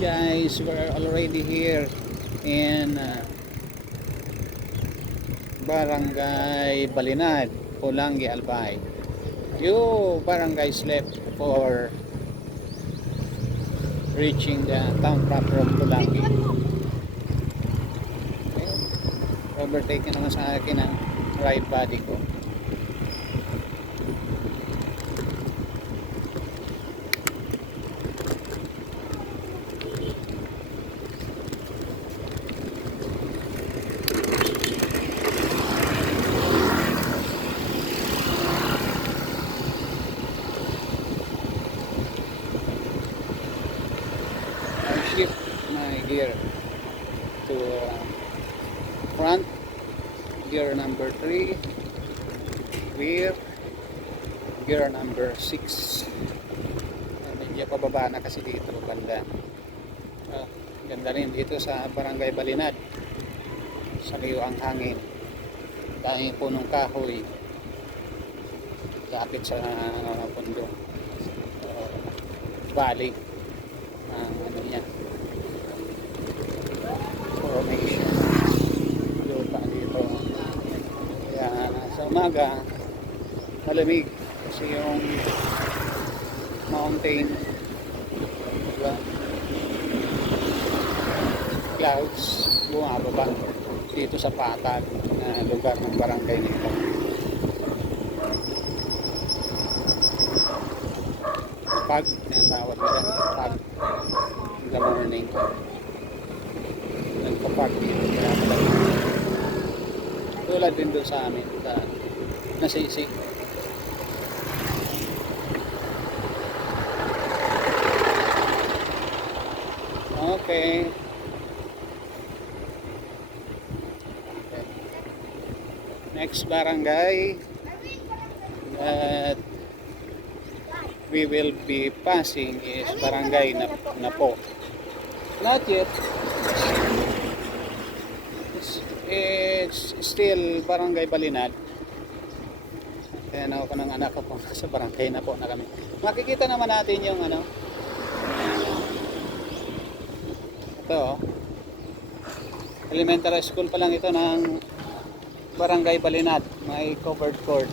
guys, we're already here in Barangay Balinad, Pulangi, Albay. You barangay slept for reaching the town proper of Pulangi. Okay. Overtake naman sa akin ang right body ko. Shift my gear to front, gear number 3, rear, gear number 6. Medyo pababa na kasi dito banda. Ganda rin dito sa Barangay Balinad, saliw ang hangin, daming punong kahoy lapit sa pundo, valley ang ano niya, formation lupa dito. Kaya sa umaga malamig kasi yung mountain, diba? Clouds bumababa dito sa patag na lugar ng barangay nito. Pag tinatawag nila pag in the morning nagpapag dito, kaya tulad din doon sa amin sa Nasisi. Okay. Next barangay that we will be passing is Barangay Napo. Not yet. It's still Barangay Balinad. Kaya ako ng anak ko sa Barangay Napo na kami. Makikita naman natin yung ano. Ito, elementary school pa lang ito ng Barangay Balinad. May covered court.